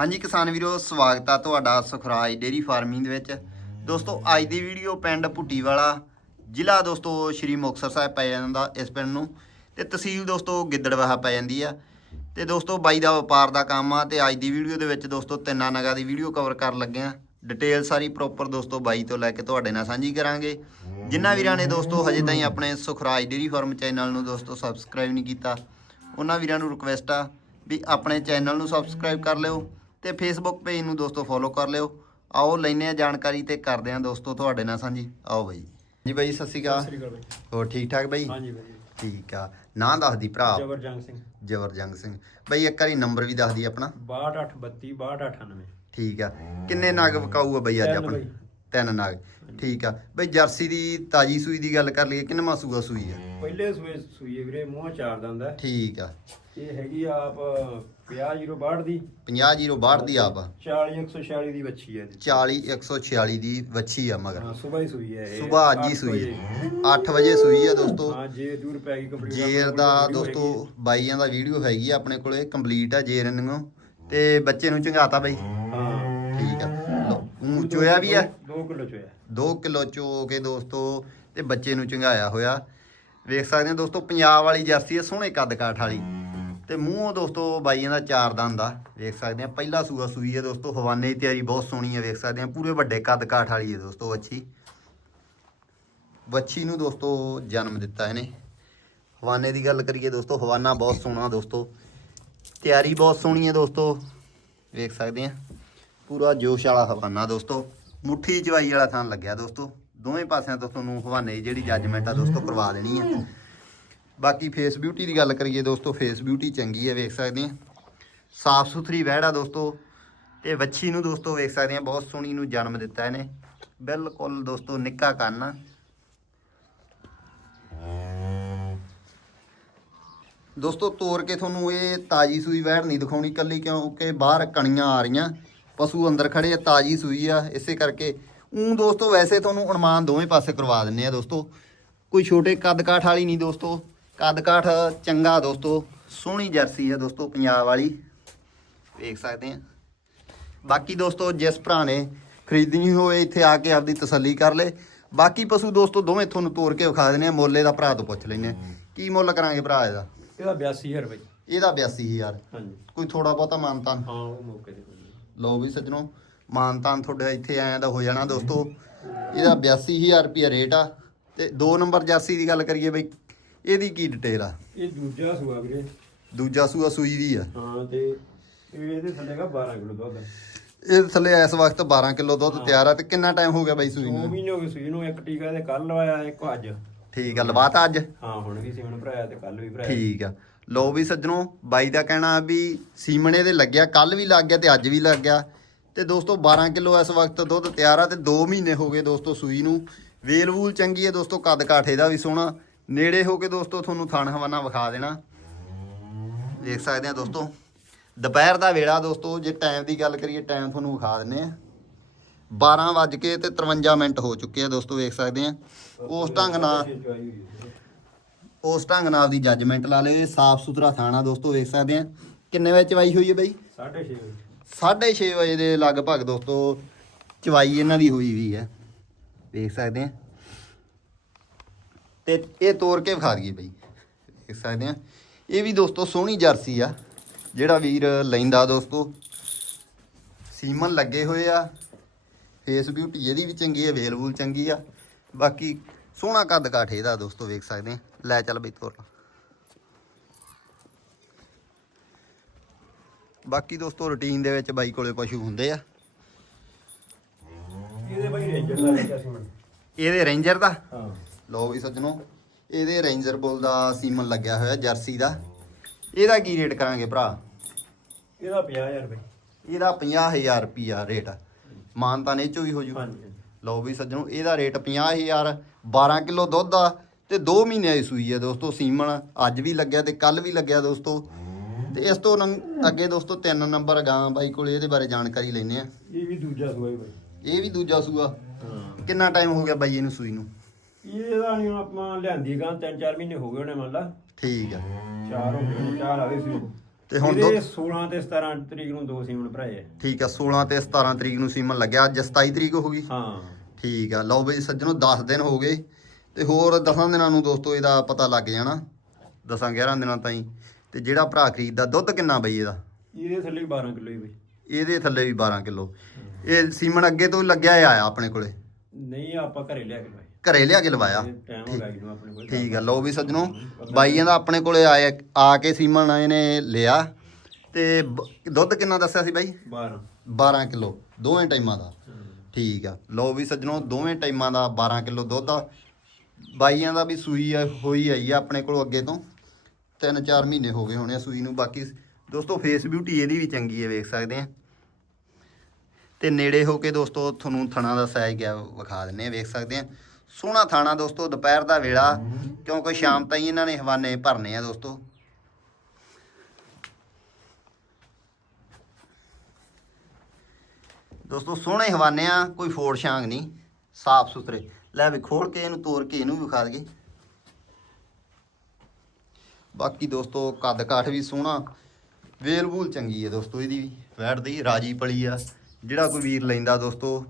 ਹਾਂਜੀ ਕਿਸਾਨ ਵੀਰੋ, ਸਵਾਗਤ ਆ ਤੁਹਾਡਾ ਸੁਖਰਾਜ ਡੇਰੀ ਫਾਰਮਿੰਗ ਦੇ ਵਿੱਚ। ਦੋਸਤੋ, ਅੱਜ ਦੀ ਵੀਡੀਓ ਪਿੰਡ ਭੁੱਟੀ ਵਾਲਾ ਜ਼ਿਲ੍ਹਾ ਦੋਸਤੋ ਸ਼੍ਰੀ ਮੁਕਤਸਰ ਸਾਹਿਬ ਪੈ ਜਾਂਦਾ ਇਸ ਪਿੰਡ ਨੂੰ। ਤੇ ਤਹਿਸੀਲ ਦੋਸਤੋ ਗਿੱਦੜਵਾਹਾ ਪੈ ਜਾਂਦੀ ਆ। ਤੇ ਦੋਸਤੋ, ਬਾਈ ਦਾ ਵਪਾਰ ਦਾ ਕੰਮ ਆ ਤੇ ਅੱਜ ਦੀ ਵੀਡੀਓ ਦੇ ਵਿੱਚ ਦੋਸਤੋ ਤਿੰਨਾਂ ਨਗਾਂ ਦੀ ਵੀਡੀਓ ਕਵਰ ਕਰਨ ਲੱਗੇ ਆ। ਡਿਟੇਲ ਸਾਰੀ ਪ੍ਰੋਪਰ ਦੋਸਤੋ ਬਾਈ ਤੋਂ ਲੈ ਕੇ ਤੁਹਾਡੇ ਨਾਲ ਸਾਂਝੀ ਕਰਾਂਗੇ। ਜਿਨ੍ਹਾਂ ਵੀਰਾਂ ਨੇ ਦੋਸਤੋ ਹਜੇ ਤਾਈਂ ਆਪਣੇ ਸੁਖਰਾਜ ਡੇਰੀ ਫਾਰਮ ਚੈਨਲ ਨੂੰ ਦੋਸਤੋ ਸਬਸਕ੍ਰਾਈਬ ਨਹੀਂ ਕੀਤਾ, ਉਹਨਾਂ ਵੀਰਾਂ ਨੂੰ ਰਿਕੁਐਸਟ ਆ ਵੀ ਆਪਣੇ ਚੈਨਲ ਨੂੰ ਸਬਸਕ੍ਰਾਈਬ ਕਰ ਲਿਓ। ਤੇ ਫੇਸਬੁੱਕ ਪੇਜ ਨੂੰ ਦੋਸਤੋ ਫੋਲੋ ਕਰ ਲਿਓ। ਆਓ ਲੈਨੇ ਆ ਜਾਣਕਾਰੀ ਤੇ ਕਰਦੇ ਆ ਦੋਸਤੋ ਤੁਹਾਡੇ ਨਾਲ ਸਾਂਝੀ। ਆਓ ਬਾਈ। ਜੀ ਬਾਈ ਸਤਿ ਸ਼੍ਰੀ ਅਕਾਲ। ਸ੍ਰੀ ਅਕਾਲ ਬਾਈ। ਹੋਰ ਠੀਕ ਠਾਕ ਬਾਈ? ਹਾਂਜੀ ਬਾਈ ਠੀਕ ਆ। ਨਾਂ ਦੱਸਦੀ ਭਰਾ। ਜਬਰਜੰਗ ਸਿੰਘ। ਜਵਰਜੰਗ ਸਿੰਘ। ਬਾਈ ਇੱਕ ਵਾਰੀ ਨੰਬਰ ਵੀ ਦੱਸਦੀ ਆਪਣਾ। 6232 6298 ਠੀਕ ਆ। ਕਿੰਨੇ ਨਗ ਵਿਕਾਊਗਾ ਬਈ ਅੱਜ ਆਪਣਾ। ਤਿੰਨ ਨਗ। ਠੀਕ ਆ। ਬਈ ਜਰਸੀ ਦੀ ਤਾਜੀ ਸੂਈ ਦੀ ਗੱਲ ਕਰ ਲਈਏ ਕਿੰਨਵਾਂ ਸੂਆ ਸੂਈ ਆ? ਪਹਿਲੇ ਸੂਏ ਸੂਏ ਵੀਰੇ ਮੂੰਹ ਚਾਰ ਦੰਦਾ ਠੀਕ ਆ। ਇਹ ਹੈਗੀ ਆਪ 50062 ਦੀ। 50062 ਦੀ ਆਪ ਆ। 40146 ਦੀ ਬੱਚੀ ਹੈ ਇਹਦੀ। 40146 ਦੀ ਵੱਛੀ ਆ ਮਗਰ। ਹਾਂ ਸਵੇਰ ਹੀ ਸੂਈ ਹੈ ਇਹ। ਸਵੇਰ ਅੱਜ ਹੀ ਸੂਈ ਵਜੇ। 8 ਵਜੇ ਸੂਈ ਆ ਦੋਸਤੋ। ਹਾਂ ਜੇ ਦੂਰ ਪੈ ਗਈ ਕੰਪਲੀਟ ਜੇਰ ਦਾ ਦੋਸਤੋ ਬਾਈਆਂ ਦਾ ਵੀਡੀਓ ਹੈਗੀ ਆ ਆਪਣੇ ਕੋਲੇ ਕੰਪਲੀਟ ਆ ਜੇਰ ਨੂੰ ਤੇ ਬੱਚੇ ਨੂੰ ਚੰਗਾਤਾ ਬਾਈ। ਹਾਂ। ਠੀਕ ਆ। ਊਂ ਚੋਇਆ ਵੀ ਆ? 2 ਕਿਲੋ ਚੋਇਆ। 2 ਕਿਲੋ ਚੋ ਕੇ ਦੋਸਤੋ ਤੇ ਬੱਚੇ ਨੂੰ ਚੰਗਾਇਆ ਹੋਇਆ। ਵੇਖ ਸਕਦੇ ਹੋ ਦੋਸਤੋ ਪੰਜਾਬ ਵਾਲੀ ਜਰਸੀ ਹੈ ਸੋਹਣੇ ਕੱਦ ਕਾਠ ਵਾਲੀ। ਤੇ ਮੂੰਹੋਂ ਦੋਸਤੋ ਬਾਈਆਂ ਦਾ ਚਾਰ ਦੰਦ ਆ ਵੇਖ ਸਕਦੇ ਆ ਪਹਿਲਾ ਸੂਆ ਸੂਈ ਹੈ ਦੋਸਤੋ ਹਵਾਨੇ ਦੀ ਤਿਆਰੀ ਬਹੁਤ ਸੋਹਣੀ ਹੈ ਵੇਖ ਸਕਦੇ ਆ ਪੂਰੇ ਵੱਡੇ ਕੱਦ ਕਾਠ ਵਾਲੀ ਹੈ ਦੋਸਤੋ ਵੱਛੀ। ਵੱਛੀ ਨੂੰ ਦੋਸਤੋ ਜਨਮ ਦਿੱਤਾ ਇਹਨੇ। ਹਵਾਨੇ ਦੀ ਗੱਲ ਕਰੀਏ ਦੋਸਤੋ ਹਵਾਨਾ ਬਹੁਤ ਸੋਹਣਾ ਦੋਸਤੋ। ਤਿਆਰੀ ਬਹੁਤ ਸੋਹਣੀ ਹੈ ਦੋਸਤੋ ਵੇਖ ਸਕਦੇ ਆ ਪੂਰਾ ਜੋਸ਼ ਵਾਲਾ ਹਵਾਨਾ ਦੋਸਤੋ। ਮੁੱਠੀ ਜਵਾਈ ਵਾਲਾ ਥਾਂ ਲੱਗਿਆ ਦੋਸਤੋ। ਦੋਵੇਂ ਪਾਸਿਆਂ ਤੋਂ ਤੁਹਾਨੂੰ ਹਵਾਨੇ ਦੀ ਜਿਹੜੀ ਜੱਜਮੈਂਟ ਆ ਦੋਸਤੋ ਕਰਵਾ ਦੇਣੀ ਹੈ ਬਾਕੀ ਫੇਸ ਬਿਊਟੀ ਦੀ ਗੱਲ ਕਰੀਏ ਦੋਸਤੋ ਫੇਸ ਬਿਊਟੀ ਚੰਗੀ ਹੈ ਵੇਖ ਸਕਦੇ ਆ। ਸਾਫ਼ ਸੁਥਰੀ ਵਹਿੜ ਆ ਦੋਸਤੋ। ਤੇ ਵੱਛੀ ਨੂੰ ਦੋਸਤੋ ਵੇਖ ਸਕਦੇ ਆ, ਬਹੁਤ ਸੋਹਣੀ ਨੂੰ ਜਨਮ ਦਿੱਤਾ ਇਹਨੇ। ਬਿਲਕੁਲ ਦੋਸਤੋ ਨਿੱਕਾ ਕੰਨ ਆ। ਦੋਸਤੋ ਤੋੜ ਕੇ ਤੁਹਾਨੂੰ ਇਹ ਤਾਜੀ ਸੂਈ ਵਹਿੜ ਨਹੀਂ ਦਿਖਾਉਣੀ, ਕੱਲੀ ਕਿਉਂਕਿ ਬਾਹਰ ਕਣੀਆਂ ਆ ਰਹੀਆਂ। ਪਸ਼ੂ ਅੰਦਰ ਖੜੇ ਆ ਤਾਜੀ ਸੂਈ ਆ ਇਸੇ ਕਰਕੇ। ਉਂ ਦੋਸਤੋ ਵੈਸੇ ਤੁਹਾਨੂੰ ਅਨੁਮਾਨ ਦੋਵੇਂ ਪਾਸੇ ਕਰਵਾ ਦਿੰਨੇ ਆ ਦੋਸਤੋ। ਕੋਈ ਛੋਟੇ ਕੱਦ ਕਾਠ ਵਾਲੀ ਨਹੀਂ ਦੋਸਤੋ। ਕੱਦ ਕਾਠ ਚੰਗਾ ਦੋਸਤੋ। ਸੋਹਣੀ ਜਰਸੀ ਆ ਦੋਸਤੋ ਪੰਜਾਬ ਵਾਲੀ। ਵੇਖ ਸਕਦੇ ਆ। ਬਾਕੀ ਦੋਸਤੋ ਜਿਸ ਭਰਾ ਨੇ ਖਰੀਦਣੀ ਹੋਵੇ ਇੱਥੇ ਆ ਕੇ ਆਪਦੀ ਤਸੱਲੀ ਕਰ ਲੇ। ਬਾਕੀ ਪਸ਼ੂ ਦੋਸਤੋ ਦੋਵੇਂ ਤੁਹਾਨੂੰ ਤੋੜ ਕੇ ਵਿਖਾ ਦਿੰਨੇ ਆ। ਮੋਲੇ ਦਾ ਭਰਾ ਤੋਂ ਪੁੱਛ ਲੈਨੇ ਕੀ ਮੁੱਲ ਕਰਾਂਗੇ ਭਰਾ ਇਹਦਾ? ਇਹਦਾ 82000 ਬਾਈ ਇਹਦਾ 82000 ਹਾਂਜੀ। ਕੋਈ ਥੋੜਾ ਬਹੁਤਾ ਮਾਨਤਾਨ ਹਾਂ ਉਹ ਮੌਕੇ ਤੇ। ਲਓ ਵੀ ਸੱਜਣੋ ਮਾਨਤਾਨ ਤੁਹਾਡੇ ਇੱਥੇ ਆਇਆ ਦਾ ਹੋ ਜਾਣਾ ਦੋਸਤੋ। ਇਹਦਾ 82000 ਰੁਪਿਆ ਰੇਟ ਆ। ਤੇ 2 ਨੰਬਰ ਜਰਸੀ ਦੀ ਗੱਲ ਕਰੀਏ ਬਈ ਇਹਦੀ ਕੀ ਡਿਟੇਲ ਆ? ਇਹ ਦੂਜਾ ਸੂਆ ਵੀਰੇ। ਦੂਜਾ ਸੂਆ ਸੂਈ ਵੀ ਆ। ਹਾਂ ਤੇ ਇਹ ਇਹਦੇ ਥੱਲੇਗਾ 12 ਕਿਲੋ ਦੁੱਧ। ਇਹ ਥੱਲੇ ਇਸ ਵਕਤ 12 ਕਿਲੋ ਦੁੱਧ ਤਿਆਰ ਆ ਤੇ ਕਿੰਨਾ ਟਾਈਮ ਹੋ ਗਿਆ ਬਾਈ ਸੂਈ ਨੂੰ? ਮਹੀਨੇ ਹੋ ਗਏ ਸੂਈ ਨੂੰ ਇੱਕ ਟੀਕਾ ਤੇ ਕੱਲ ਲਵਾਇਆ ਇੱਕ ਅੱਜ। ਠੀਕ ਆ ਲਵਾਤਾ ਅੱਜ? ਹਾਂ ਹੁਣ ਵੀ ਸੀਮਨ ਭਰਾਇਆ ਤੇ ਕੱਲ ਵੀ ਭਰਾਇਆ। ਠੀਕ ਆ। ਲਓ ਵੀ ਸੱਜਣੋ, ਬਾਈ ਦਾ ਕਹਿਣਾ ਵੀ ਸੀਮਣੇ ਦੇ ਲੱਗਿਆ ਕੱਲ ਵੀ ਲੱਗ ਗਿਆ ਤੇ ਅੱਜ ਵੀ ਲੱਗ ਗਿਆ। ਤੇ ਦੋਸਤੋ 12 ਕਿਲੋ ਇਸ ਵਕਤ ਦੁੱਧ ਤਿਆਰ ਆ ਤੇ 2 ਮਹੀਨੇ ਹੋ ਗਏ ਦੋਸਤੋ ਸੂਈ ਨੂੰ। ਵੇਲ ਵੂਲ ਚੰਗੀ ਹੈ ਦੋਸਤੋ, ਕੱਦ ਕਾਠੇ ਦਾ ਵੀ ਸੋਹਣਾ। ਨੇੜੇ ਹੋ ਕੇ ਦੋਸਤੋ ਤੁਹਾਨੂੰ ਥਣ ਹਵਾਨਾ ਵਿਖਾ ਦੇਣਾ। ਦੇਖ ਸਕਦੇ ਆ ਦੋਸਤੋ, ਦੁਪਹਿਰ ਦਾ ਵੇਲਾ ਦੋਸਤੋ, ਜੇ ਟਾਈਮ ਦੀ ਗੱਲ ਕਰੀਏ ਟਾਈਮ ਤੁਹਾਨੂੰ ਵਿਖਾ ਦਿੰਨੇ ਆ। 12 ਵੱਜ ਕੇ ਤੇ 53 ਮਿੰਟ ਹੋ ਚੁੱਕੇ ਆ ਦੋਸਤੋ, ਵੇਖ ਸਕਦੇ ਆ। ਉਸ ਢੰਗ ਨਾਲ ਉਸ ਢੰਗ ਨਾਲ ਦੀ ਜੱਜਮੈਂਟ ਲਾ ਲਿਓ ਸਾਫ਼ ਸੁਥਰਾ ਥਾਣਾ ਦੋਸਤੋ ਵੇਖ ਸਕਦੇ ਆ। ਕਿੰਨੇ ਵਜੇ ਚਵਾਈ ਹੋਈ ਹੈ ਬਾਈ? 6:30 6:30 ਵਜੇ। ਦੇ ਲਗਭਗ ਦੋਸਤੋ ਚਵਾਈ ਇਹਨਾਂ ਦੀ ਹੋਈ ਵੀ ਹੈ। ਵੇਖ ਸਕਦੇ ਆ। ਤੇ ਇਹ ਤੋੜ ਕੇ ਵਿਖਾ ਦਈਏ ਬਾਈ। ਦੇਖ ਸਕਦੇ ਆ। ਇਹ ਵੀ ਦੋਸਤੋ ਸੋਹਣੀ ਜਰਸੀ ਆ। ਜਿਹੜਾ ਵੀਰ ਲੈਂਦਾ ਦੋਸਤੋ ਸੀਮਨ ਲੱਗੇ ਹੋਏ ਆ। ਫੇਸ ਬਿਊਟੀ ਇਹਦੀ ਵੀ ਚੰਗੀ ਹੈ ਅਵੇਲੇਬਲ ਚੰਗੀ ਆ। ਬਾਕੀ ਸੋਹਣਾ ਕੱਦ ਕਾਠ ਇਹਦਾ ਦੋਸਤੋ ਵੇਖ ਸਕਦੇ ਆ। ਲੈ ਚੱਲ ਬਈ ਤੋਰ। ਬਾਕੀ ਦੋਸਤੋ ਰੁਟੀਨ ਦੇ ਵਿੱਚ ਬਾਈ ਕੋਲੇ ਪਸ਼ੂ ਹੁੰਦੇ ਆ। ਇਹਦੇ ਬਾਈ ਰੇਂਜਰ ਦਾ ਲਿਖਿਆ ਸੀਮਨ? ਇਹਦੇ ਰੇਂਜਰ ਦਾ? ਹਾਂ। ਲਓ ਵੀ ਸੱਜਣੋ ਇਹਦੇ ਰੇਂਜਰ ਬੁੱਲ ਦਾ ਸੀਮਨ ਲੱਗਿਆ ਹੋਇਆ ਜਰਸੀ ਦਾ। ਇਹਦਾ ਕੀ ਰੇਟ ਕਰਾਂਗੇ ਭਰਾ? ਇਹਦਾ 50000 ਬਾਈ। ਇਹਦਾ 50000 ਰੁਪਿਆ ਰੇਟ ਮਾਨਤਾ ਨੇ ਚੋਂ ਵੀ ਹੋ ਜੂ। ਹਾਂਜੀ ਲਓ ਵੀ ਸੱਜਣੋ ਇਹਦਾ ਰੇਟ 50000 12 ਕਿਲੋ ਦੁੱਧ ਆ ਤੇ 2 ਮਹੀਨਿਆਂ ਦੀ ਸੂਈ ਹੈ ਦੋਸਤੋ ਸੀਮਨ ਅੱਜ ਵੀ ਲੱਗਿਆ ਤੇ ਕੱਲ ਵੀ ਲੱਗਿਆ ਦੋਸਤੋ। ਤੇ ਇਸ ਤੋਂ ਅੱਗੇ ਦੋਸਤੋ ਤਿੰਨ ਨੰਬਰ ਗਾਂ ਬਾਈ ਕੋਲੇ ਇਹਦੇ ਬਾਰੇ ਜਾਣਕਾਰੀ ਲੈਣੇ ਆ। ਇਹ ਵੀ ਦੂਜਾ ਸੂਆ ਹੀ ਬਾਈ। ਇਹ ਵੀ ਦੂਜਾ ਸੂਆ। ਹਾਂ। ਕਿੰਨਾ ਟਾਈਮ ਹੋ ਗਿਆ ਬਾਈ ਇਹਨੂੰ ਸੂਈ ਨੂੰ? ਇਹਦਾ ਨਹੀਂ ਆਪਾਂ ਲਿਆਂਦੀ ਗਾਂ ਤਿੰਨ ਚਾਰ ਮਹੀਨੇ ਹੋ ਗਏ ਉਹਨੇ ਮੰਨ ਲਾ। ਠੀਕ ਆ। ਚਾਰ ਹੋ ਗਏ ਚਾਰ ਆ ਗਏ ਸੀ। ਤੇ ਹੁਣ ਇਹਦੇ ਦੋ 16 ਤੇ 17 ਤਰੀਕ ਨੂੰ ਦੋ ਸੀਮਨ ਭਰਾਏ ਆ। ਠੀਕ ਆ 16 ਤੇ 17 ਤਰੀਕ ਨੂੰ ਸੀਮਨ ਲੱਗਿਆ। ਅੱਜ 27 ਤਰੀਕ ਹੋ ਗਈ। ਹਾਂ। ਠੀਕ ਆ ਲਓ ਬਈ ਸੱਜਣੋ 10 ਦਿਨ ਹੋ ਗਏ। ਤੇ ਹੋਰ 10 ਦਿਨਾਂ ਨੂੰ ਦੋਸਤੋ ਇਹਦਾ ਪਤਾ ਲੱਗ ਜਾਣਾ। 10 11 ਦਿਨਾਂ ਤਾਈਂ। ਤੇ ਜਿਹੜਾ ਭਰਾ ਖਰੀਦਦਾ ਦੁੱਧ ਕਿੰਨਾ ਬਈ ਇਹਦਾ? ਇਹਦੇ ਥੱਲੇ 12 ਕਿਲੋ ਹੀ ਬਈ। ਇਹਦੇ ਥੱਲੇ ਵੀ 12 ਕਿਲੋ। ਇਹ ਸੀਮਨ ਅੱਗੇ ਤੋਂ ਲੱਗਿਆ ਆ ਆਪਣੇ ਕੋਲੇ? ਨਹੀਂ ਆਪਾਂ ਘਰੇ ਲਿਆ ਕੇ ਬਾਈ ਘਰੇ ਲਿਆ ਕੇ ਲਵਾਇਆ? ਟਾਈਮ ਹੋ ਗਿਆ ਇਹਨੂੰ ਆਪਣੇ ਕੋਲ। ਠੀਕ ਆ ਲਓ ਵੀ ਸੱਜਣੋ ਬਾਈਆਂ ਦਾ ਆਪਣੇ ਕੋਲੇ ਆਇਆ ਆ ਕੇ ਸੀਮਨ ਇਹਨੇ ਲਿਆ। ਤੇ ਦੁੱਧ ਕਿੰਨਾ ਦੱਸਿਆ ਸੀ ਬਾਈ? 12 12 ਕਿਲੋ ਦੋਵੇਂ ਟਾਈਮਾਂ ਦਾ। ਠੀਕ ਆ। ਲਓ ਵੀ ਸੱਜਣੋ ਦੋਵੇਂ ਟਾਈਮਾਂ ਦਾ 12 ਕਿਲੋ ਦੁੱਧ ਆ। ਬਾਈਆਂ ਦਾ ਵੀ ਸੂਈ ਹੋਈ ਆਈ ਆ ਆਪਣੇ ਕੋਲ ਅੱਗੇ ਤੋਂ। 3-4 ਮਹੀਨੇ ਹੋ ਗਏ ਹੋਣੇ ਆ ਸੂਈ ਨੂੰ, ਬਾਕੀ ਦੋਸਤੋ ਫੇਸ ਬਿਊਟੀ ਇਹਦੀ ਵੀ ਚੰਗੀ ਹੈ ਵੇਖ ਸਕਦੇ ਆ। ਤੇ ਨੇੜੇ ਹੋ ਕੇ ਦੋਸਤੋ ਤੁਹਾਨੂੰ ਥਣਾ ਦਾ ਸਾਈਜ਼ ਗਿਆ, ਵਿਖਾ ਦਿੰਨੇ ਆ, ਵੇਖ ਸਕਦੇ ਆ। ਸੋਹਣਾ ਥਾਣਾ ਦੋਸਤੋ, ਦੁਪਹਿਰ ਦਾ ਵੇਲਾ, ਕਿਉਂਕਿ ਸ਼ਾਮ ਤਾਈਂ ਇਹਨਾਂ ਨੇ ਹਵਾਨੇ ਭਰਨੇ ਆ ਦੋਸਤੋ। ਦੋਸਤੋ ਸੋਹਣੇ ਹਵਾਨੇ ਆ, ਕੋਈ ਫੋੜ ਛਾਂਗ ਨਹੀਂ, ਸਾਫ਼ ਸੁਥਰੇ। ਲੈ ਵੀ ਖੋਲ ਕੇ ਇਹਨੂੰ ਤੋੜ ਕੇ ਇਹਨੂੰ ਵੀ ਵਿਖਾ ਦਈਏ। ਬਾਕੀ ਦੋਸਤੋ, ਕੱਦ ਕਾਠ ਵੀ ਸੋਹਣਾ। ਵੇਲ ਵੂਲ ਚੰਗੀ ਹੈ ਦੋਸਤੋ, ਇਹਦੀ ਵੀ। ਵੈਟ ਦੀ, ਰਾਜੀ ਪਲੀ ਆ। ਜਿਹੜਾ ਕੋਈ ਵੀਰ ਲੈਂਦਾ ਦੋਸਤੋ,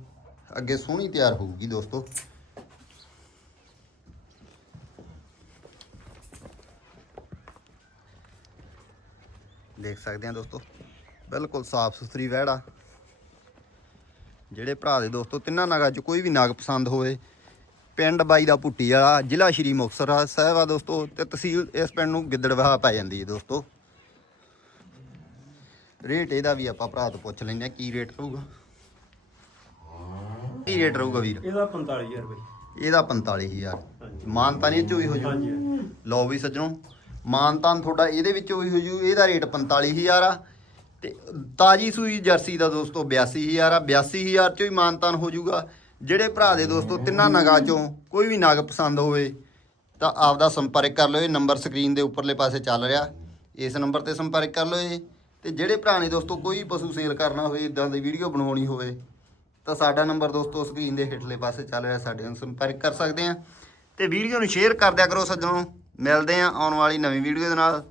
ਅੱਗੇ ਸੋਹਣੀ ਤਿਆਰ ਹੋਊਗੀ ਦੋਸਤੋ। ਦੇਖ ਸਕਦੇ ਆ ਦੋਸਤੋ, ਬਿਲਕੁਲ ਸਾਫ਼ ਸੁਥਰੀ ਵੈੜ ਆ ਜਿਹੜੇ ਭਰਾ ਦੇ ਦੋਸਤੋ, ਤਿੰਨਾਂ ਨਗਾਂ 'ਚ ਕੋਈ ਵੀ ਨਗ ਪਸੰਦ ਹੋਵੇ ਪਿੰਡ ਬਾਈ ਦਾ ਪੁੱਟੀ ਵਾਲਾ ਜ਼ਿਲ੍ਹਾ ਸ਼੍ਰੀ ਮੁਕਤਸਰ ਸਾਹਿਬ ਆ ਦੋਸਤੋ ਤੇ ਤਹਿਸੀਲ ਇਸ ਪਿੰਡ ਨੂੰ ਗਿੱਦੜਵਾਹ ਪੈ ਜਾਂਦੀ ਹੈ ਦੋਸਤੋ। ਰੇਟ ਇਹਦਾ ਵੀ ਆਪਾਂ ਭਰਾ ਤੋਂ ਪੁੱਛ ਲੈਂਦੇ ਆ ਕੀ ਰੇਟ ਰਹੂਗਾ? ਕੀ ਰੇਟ ਰਹੂਗਾ ਵੀਰ? ਇਹਦਾ 45000 ਬਈ। ਇਹਦਾ 45000 ਹਾਂਜੀ। ਮਾਨਤਾ ਨਹੀਂ ਚੋਈ ਹੋ ਜੂ? ਲਓ ਵੀ ਸੱਜਣੋ ਮਾਨਤਾਨ ਤੁਹਾਡਾ ਇਹਦੇ ਵਿੱਚ ਹੋਈ ਹੋ ਜੂ ਇਹਦਾ ਰੇਟ 45000 ਆ। ਤੇ ਤਾਜੀ ਸੂਈ ਜਰਸੀ ਦਾ ਦੋਸਤੋ 82000 ਆ। 82000 ਚੋਂ ਹੀ ਮਾਨਤਾਨ ਹੋ ਜੂਗਾ। ਜਿਹੜੇ ਭਰਾ ਦੇ ਦੋਸਤੋ, ਤਿੰਨਾਂ ਨਗਾਂ ਚੋਂ ਕੋਈ ਵੀ ਨਗ ਪਸੰਦ ਹੋਵੇ, ਤਾਂ ਆਪਦਾ ਸੰਪਰਕ ਕਰ ਲਓ। ਇਹ ਨੰਬਰ ਸਕਰੀਨ ਦੇ ਉੱਪਰਲੇ ਪਾਸੇ ਚੱਲ ਰਿਹਾ। ਇਸ ਨੰਬਰ ਤੇ ਸੰਪਰਕ ਕਰ ਲਓ ਇਹ। ਤੇ ਜਿਹੜੇ ਭਰਾ ਨੇ ਦੋਸਤੋ, ਕੋਈ ਪਸ਼ੂ ਸੇਲ ਕਰਨਾ ਹੋਵੇ ਇਦਾਂ ਦੀ ਵੀਡੀਓ ਬਣਾਉਣੀ ਹੋਵੇ, ਤਾਂ ਸਾਡਾ ਨੰਬਰ ਦੋਸਤੋ ਸਕਰੀਨ ਦੇ ਹੇਠਲੇ ਪਾਸੇ ਚੱਲ ਰਿਹਾ। ਸਾਡੇ ਨਾਲ ਸੰਪਰਕ ਕਰ ਸਕਦੇ ਆ ਤੇ ਵੀਡੀਓ ਨੂੰ ਸ਼ੇਅਰ ਕਰ ਦਿਆ ਕਰੋ ਸੱਜਣੋ। ਮਿਲਦੇ ਆ ਆਉਣ ਵਾਲੀ ਨਵੀਂ ਵੀਡੀਓ ਦੇ ਨਾਲ।